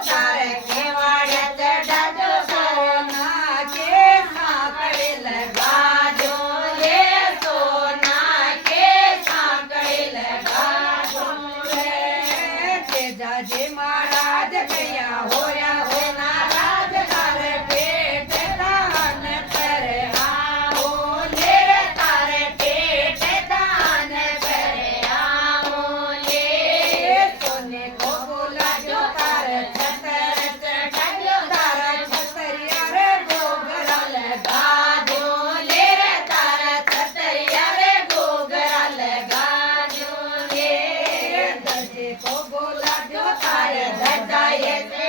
તારે કેવાડે ચડાજો સોના કેસમાં કળેલ ગાજો રે સોના કેસમાં કળેલ ગાજો રે તેજાજી મહારાજ કયા હોયા હોના રાજ તારે પેટ દાન કરે આવો લે તારે પેટ દાન કરે આવો લે સોને કો બોલાજો તારે છતર ચડાજો તારા છતરિયા રે ગોગરા લગાજો લે તારા છતરિયા રે ગોગરા લગાજો લે દજે કો બોલાજો તારે ધજાએ તે